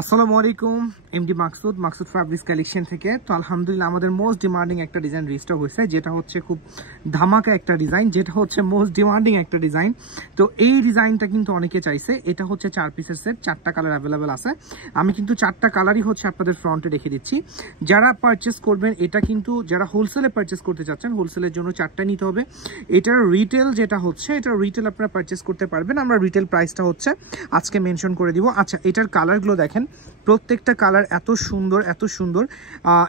আসসালামু আলাইকুম MD Maksud fabrics collection থেকে। তো আলহামদুলিল্লাহ আমাদের মোস্ট ডিমান্ডিং একটা ডিজাইন রিস্টক হয়েছে, যেটা হচ্ছে খুব ধামাকা একটা ডিজাইন, যেটা হচ্ছে মোস্ট ডিমান্ডিং একটা ডিজাইন। তো এই ডিজাইনটা কিন্তু অনেকে চাইছে। এটা হচ্ছে 4 পিসের সেট, 4টা কালার অ্যাভেলেবেল আছে। আমি কিন্তু 4টা কালারই হচ্ছে আপনাদের ফ্রন্টে রেখে দিচ্ছি। যারা পারচেস করবেন, এটা কিন্তু যারা হোলসেলে পারচেস করতে চাচ্ছেন, হোলসেলের জন্য 4টা নিতে হবে। এটার রিটেল যেটা হচ্ছে, এটা রিটেল আপনারা পারচেস করতে পারবেন। আমরা রিটেল প্রাইসটা হচ্ছে আজকে মেনশন করে দিব। আচ্ছা, এটার কালারগুলো দেখেন, প্রত্যেকটা কালার এত সুন্দর এত সুন্দর।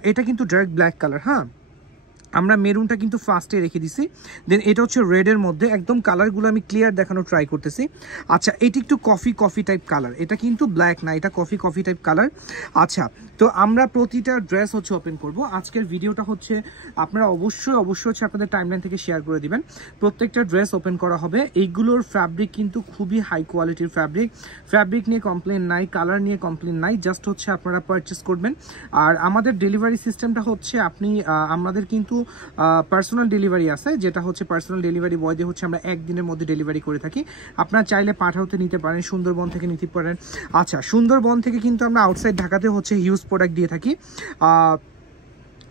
এটা কিন্তু ডার্ক ব্ল্যাক কালার। হ্যাঁ, আমরা মেরুনটা কিন্তু ফার্স্টে রেখে দিছি। দেন এটা হচ্ছে রেডের মধ্যে, একদম কালারগুলো আমি ক্লিয়ার দেখানোর ট্রাই করতেছি। আচ্ছা, এটি একটু কফি টাইপ কালার, এটা কিন্তু ব্ল্যাক না, এটা কফি টাইপ কালার। আচ্ছা, তো আমরা প্রতিটা ড্রেস হচ্ছে ওপেন করব। আজকের ভিডিওটা হচ্ছে আপনারা অবশ্যই হচ্ছে আপনাদের টাইমলাইন থেকে শেয়ার করে দিবেন। প্রত্যেকটা ড্রেস ওপেন করা হবে। এইগুলোর ফ্যাব্রিক কিন্তু খুবই হাই কোয়ালিটির ফ্যাব্রিক নিয়ে কমপ্লেন নাই, কালার নিয়ে কমপ্লেন নাই। জাস্ট হচ্ছে আপনারা পারচেস করবেন। আর আমাদের ডেলিভারি সিস্টেমটা হচ্ছে আমাদের কিন্তু পার্সোনাল ডেলিভারি আছে, যেটা হচ্ছে পার্সোনাল ডেলিভারি বয় দিয়ে হচ্ছে আমরা একদিনের মধ্যে ডেলিভারি করে থাকি। আপনারা চাইলে পাঠাতে নিতে পারেন, সুন্দরবন থেকে নিতে পারেন। আচ্ছা, সুন্দরবন থেকে কিন্তু আমরা আউটসাইড ঢাকাতে হচ্ছে হিউজ প্রোডাক্ট দিয়ে থাকি।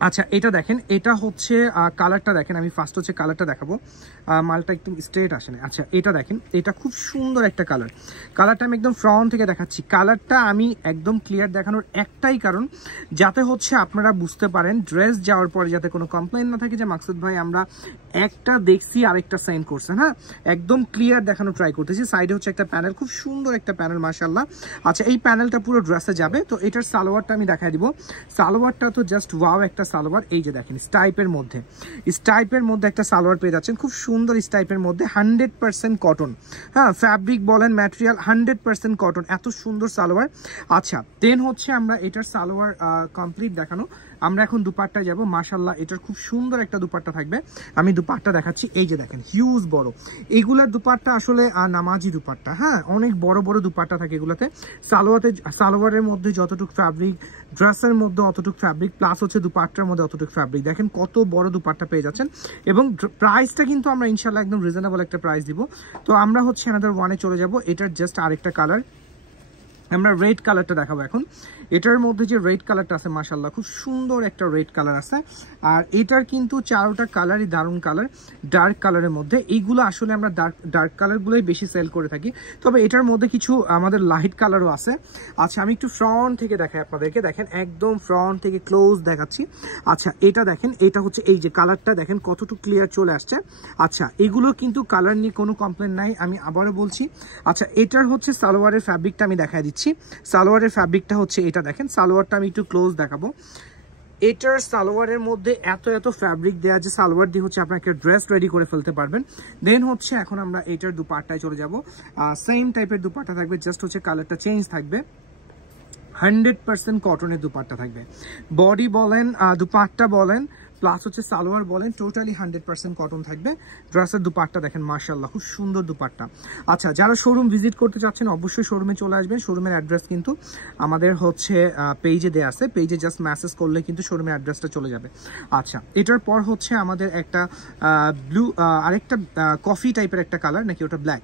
আচ্ছা, এটা দেখেন, এটা হচ্ছে কালারটা দেখেন। আমি ফার্স্ট হচ্ছে কালারটা দেখাবো, মালটা একটু স্ট্রেট আসে না। আচ্ছা, এটা দেখেন, এটা খুব সুন্দর একটা কালারটা আমি একদম ফ্রন্ট থেকে দেখাচ্ছি। কালারটা আমি একদম ক্লিয়ার দেখানোর একটাই কারণ, যাতে হচ্ছে আপনারা বুঝতে পারেন ড্রেস যাওয়ার পরে যাতে কোনো কমপ্লেন না থাকে যে মাকসুদ ভাই আমরা একটা দেখছি আরেকটা সেন্ড করছেন। হ্যাঁ, একদম ক্লিয়ার দেখানোর ট্রাই করতেছি। সাইডে হচ্ছে একটা প্যানেল, খুব সুন্দর একটা প্যানেল মাশাআল্লাহ। আচ্ছা, এই প্যানেলটা পুরো ড্রেসে যাবে। তো এটার সালোয়ারটা আমি দেখাই দিব। সালোয়ারটা তো জাস্ট ওয়াও একটা সালোয়ার। এই যে দেখেন, স্টাইপের মধ্যে একটা সালোয়ার পেয়ে যাচ্ছেন, খুব সুন্দর স্টাইপের মধ্যে, 100% কটন। হ্যাঁ, ফ্যাব্রিক বলেন, ম্যাটেরিয়াল 100% কটন, এত সুন্দর সালোয়ার। আচ্ছা, দেন হচ্ছে আমরা এটার সালোয়ার কমপ্লিট দেখানো। আমরা এখন দুপাট্টায় যাব। মাশাআল্লাহ, এটার খুব সুন্দর একটা দুপাট্টা থাকবে। আমি দুপাট্টা দেখাচ্ছি। এই যে দেখেন, হিউজ বড় এগুলার দুপাট্টা, আসলে নামাজি দুপাট্টা। হ্যাঁ, অনেক বড় দুপাট্টা থাকে এগুলাতে। সালোয়ারের মধ্যে যতটুকু ফ্যাব্রিক, ড্রেসের মধ্যে অতটুকু ফ্যাব্রিক, প্লাস হচ্ছে দুপাট্টার মধ্যে অতটুকু ফ্যাব্রিক। দেখেন কত বড় দুপাট্টা পেয়ে যাচ্ছেন। এবং প্রাইসটা কিন্তু আমরা ইনশাল্লাহ একদম রিজনেবল একটা প্রাইস দিব। তো আমরা হচ্ছে অ্যানাদার ওয়ানে চলে যাব। এটার জাস্ট আরেকটা কালার, আমরা রেড কালারটা দেখাবো এখন। এটার মধ্যে যে রেড কালারটা আছে, মাশাআল্লাহ খুব সুন্দর একটা রেড কালার আছে। আর এটার কিন্তু 4টা কালারই দারুণ কালার, ডার্ক কালারের মধ্যে। এইগুলো আসলে আমরা ডার্ক কালারগুলোই বেশি সেল করে থাকি, তবে এটার মধ্যে কিছু আমাদের লাইট কালারও আছে। আচ্ছা, আমি একটু ফ্রন্ট থেকে দেখাই আপনাদেরকে। দেখেন, একদম ফ্রন্ট থেকে ক্লোজ দেখাচ্ছি। আচ্ছা, এটা দেখেন, এটা হচ্ছে এই যে কালারটা দেখেন কতটুকু ক্লিয়ার চলে আসছে। আচ্ছা, এগুলো কিন্তু কালার নিয়ে কোনো কমপ্লেন নাই, আমি আবারও বলছি। আচ্ছা, এটার হচ্ছে সালোয়ারের ফ্যাব্রিকটা আমি দেখাই দিচ্ছি। সালোয়ারের ফ্যাব্রিকটা হচ্ছে এটা দেখেন, সালোয়ারটা আমি একটু ক্লোজ দেখাবো। এটার সালোয়ারের মধ্যে এত ফ্যাব্রিক দেওয়া, যে সালোয়ার দিয়ে হচ্ছে আপনাকে ড্রেস রেডি করে ফেলতে পারবেন। দেন হচ্ছে এখন আমরা এটার দুপাট্টায় চলে যাব। সেম টাইপের দুপাট্টা থাকবে, জাস্ট হচ্ছে কালারটা চেঞ্জ থাকবে। 100% কটনের দুপাট্টা থাকবে। বডি বলেন, দুপাট্টা বলেন, প্লাস হচ্ছে সালোয়ার বলেন, টোটালি 100% কটন থাকবে। ড্রেসের দুপাট্টা দেখেন, মাশাআল্লাহ খুব সুন্দর দুপাট্টা। আচ্ছা, যারা শোরুম ভিজিট করতে চাচ্ছেন অবশ্যই শোরুমে চলে আসবেন। শোরুমের অ্যাড্রেস কিন্তু আমাদের হচ্ছে পেজে দেওয়া আছে, পেজে জাস্ট মেসেজ করলে কিন্তু শোরুমের অ্যাড্রেসটা চলে যাবে। আচ্ছা, এটার পর হচ্ছে আমাদের একটা ব্লু, আরেকটা কফি টাইপের একটা কালার, নাকি ওটা ব্ল্যাক।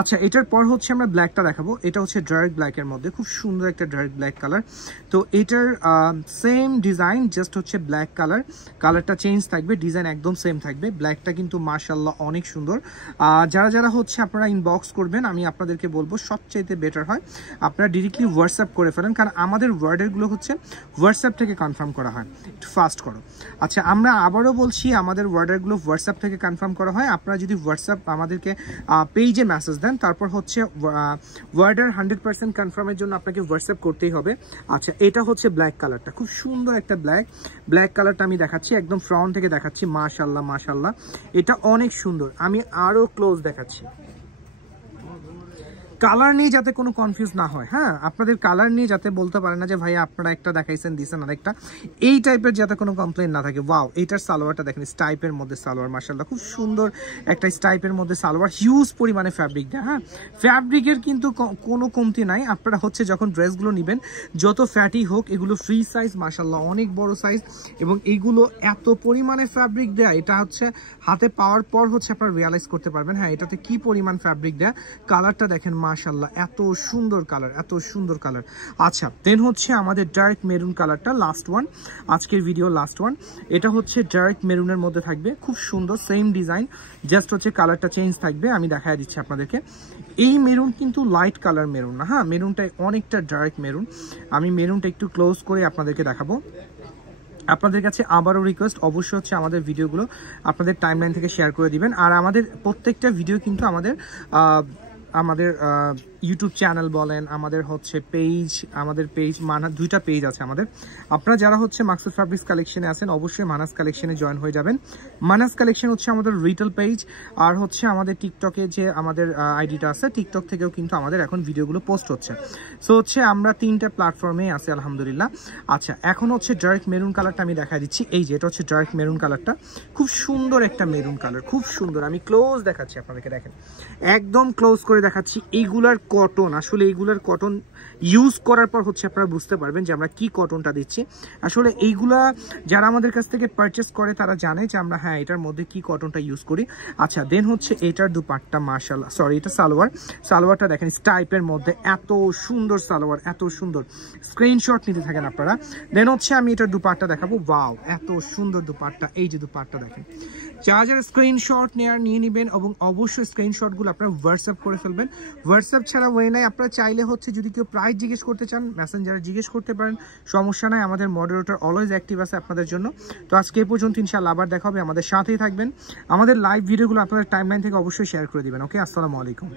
আচ্ছা, এটার পর হচ্ছে আমরা ব্ল্যাকটা দেখাবো। এটা হচ্ছে ডার্ক ব্ল্যাকের মধ্যে, খুব সুন্দর একটা ডার্ক ব্ল্যাক কালার। তো এটার সেম ডিজাইন, জাস্ট হচ্ছে ব্ল্যাক কালারটা চেঞ্জ থাকবে, ডিজাইন একদম সেম থাকবে। ব্ল্যাকটা কিন্তু মাশাআল্লাহ অনেক সুন্দর। যারা হচ্ছে আপনারা ইনবক্স করবেন, আমি আপনাদেরকে বলবো সবচাইতে বেটার হয় আপনারা ডিরেক্টলি হোয়াটসঅ্যাপ করে ফেলেন, কারণ আমাদের ওয়ার্ডারগুলো হচ্ছে হোয়াটসঅ্যাপ থেকে কনফার্ম করা হয়। একটু ফাস্ট করো। আচ্ছা, আমরা আবারও বলছি, আমাদের ওয়ার্ডারগুলো হোয়াটসঅ্যাপ থেকে কনফার্ম করা হয়। আপনারা যদি হোয়াটসঅ্যাপ আমাদেরকে পেজে মেসেজ দেন, তারপর হচ্ছে ওয়ার্ডার 100% কনফার্মের জন্য আপনাকে হোয়াটসঅ্যাপ করতেই হবে। আচ্ছা, এটা হচ্ছে ব্ল্যাক কালারটা, খুব সুন্দর একটা ব্ল্যাক কালারটা আমি দেখাচ্ছি, একদম ফ্রন্ট থেকে দেখাচ্ছি। মাশাআল্লাহ এটা অনেক সুন্দর। আমি আরো ক্লোজ দেখাচ্ছি। কালার নিয়ে যাতে কোনো কনফিউজ না হয়। হ্যাঁ, আপনাদের কালার নিয়ে যাতে বলতে পারে না যে ভাইয়া আপনারা একটা দেখাইছেন দিছেন আরেকটা, এই টাইপের যাতে কোনো কমপ্লেন না থাকে। ওয়াও, এইটার সালোয়ারটা দেখেন, স্টাইপের মধ্যে সালোয়ার, মাশাআল্লাহ খুব সুন্দর একটা স্টাইপের মধ্যে সালোয়ার, হিউজ পরিমাণে ফ্যাব্রিক দেয়। হ্যাঁ, ফ্যাব্রিকের কিন্তু কোনো কমতি নাই। আপনারা হচ্ছে যখন ড্রেসগুলো নেবেন, যত ফ্যাটি হোক, এগুলো ফ্রি সাইজ, মাশাআল্লাহ অনেক বড় সাইজ, এবং এইগুলো এত পরিমাণে ফ্যাব্রিক দেয়, এটা হচ্ছে হাতে পাওয়ার পর হচ্ছে আপনারা রিয়ালাইজ করতে পারবেন হ্যাঁ এটাতে কি পরিমাণ ফ্যাব্রিক দেয়। কালারটা দেখেন মাশাআল্লাহ এত সুন্দর কালার, এত সুন্দর কালার। আচ্ছা দেন হচ্ছে আমাদের ডার্ক মেরুন কালারটা লাস্ট ওয়ান, আজকের ভিডিও লাস্ট ওয়ান। এটা হচ্ছে ডার্ক মেরুনের মধ্যে থাকবে, খুব সুন্দর সেম ডিজাইন, জাস্ট হচ্ছে কালারটা চেঞ্জ থাকবে। আমি দেখায় দিচ্ছি আপনাদেরকে। এই মেরুন কিন্তু লাইট কালার মেরুন না, হ্যাঁ মেরুনটা অনেকটা ডার্ক মেরুন। আমি মেরুনটা একটু ক্লোজ করে আপনাদেরকে দেখাবো। আপনাদের কাছে আবারও রিকোয়েস্ট, অবশ্যই হচ্ছে আমাদের ভিডিওগুলো আপনাদের টাইমলাইন থেকে শেয়ার করে দিবেন। আর আমাদের প্রত্যেকটা ভিডিও কিন্তু আমাদের ইউটিউব চ্যানেল বলেন, আমাদের হচ্ছে পেজ, আমাদের পেজ দুইটা পেজ আছে আমাদের। আপনারা যারা হচ্ছে মাকসুদ ফ্যাব্রিক্স কালেকশনে আছেন অবশ্যই মানাস কালেকশনে জয়েন হয়ে যাবেন। মানাস কালেকশন হচ্ছে আমাদের রিটেল পেজ, আর হচ্ছে আমাদের টিকটকে যে আমাদের আইডিটা আছে, টিকটক থেকেও কিন্তু আমাদের এখন ভিডিওগুলো পোস্ট হচ্ছে। সো হচ্ছে আমরা 3টা প্ল্যাটফর্মে আছি আলহামদুলিল্লাহ। আচ্ছা এখন হচ্ছে ডার্ক মেরুন কালারটা আমি দেখা দিচ্ছি। এই যে এটা হচ্ছে ডার্ক মেরুন কালারটা, খুব সুন্দর একটা মেরুন কালার, খুব সুন্দর। আমি ক্লোজ দেখাচ্ছি আপনাদেরকে, দেখেন একদম ক্লোজ করে দেখাচ্ছি। এইগুলার কটন, আসলে এইগুলার কটন ইউজ করার পর হচ্ছে আপনারা বুঝতে পারবেন যে আমরা কি কটনটা দিচ্ছি। আসলে এইগুলা যারা আমাদের কাছ থেকে পারচেস করে তারা জানে যে আমরা হ্যাঁ এটার মধ্যে কি কটনটা ইউজ করি। আচ্ছা দেন হচ্ছে এটার দুপাট্টা মাশাআল্লাহ, সরি এটা সালোয়ার, সালোয়ারটা দেখেন স্টাইপের মধ্যে এত সুন্দর সালোয়ার, এত সুন্দর। স্ক্রিনশট নিতে থাকেন আপনারা। দেন হচ্ছে আমি এটার দুপাট্টা দেখাবো। ওয়াও এত সুন্দর দুপাট্টা, এই যে দুপাট্টা দেখেন। যারা স্ক্রিনশট নিয়ে নেবেন এবং অবশ্যই স্ক্রিনশটগুলো আপনারা হোয়াটসঅ্যাপ করে ফেলবেন। হোয়াটসঅ্যাপ ছাড়া ওয়ে নাই, আপনারা চাইলে হচ্ছে যদি কেউ প্রাইস জিজ্ঞেস করতে চান মেসেঞ্জারে জিজ্ঞেস করতে পারেন, সমস্যা নাই। আমাদের মডারেটর অলওয়েজ অ্যাক্টিভ আছে আপনাদের জন্য। তো আজকে এই পর্যন্ত, ইনশাআল্লাহ আবার দেখা হবে। আমাদের সাথেই থাকবেন, আমাদের লাইভ ভিডিওগুলো আপনাদের টাইমলাইন থেকে অবশ্যই শেয়ার করে দিবেন। ওকে, আসসালামু আলাইকুম।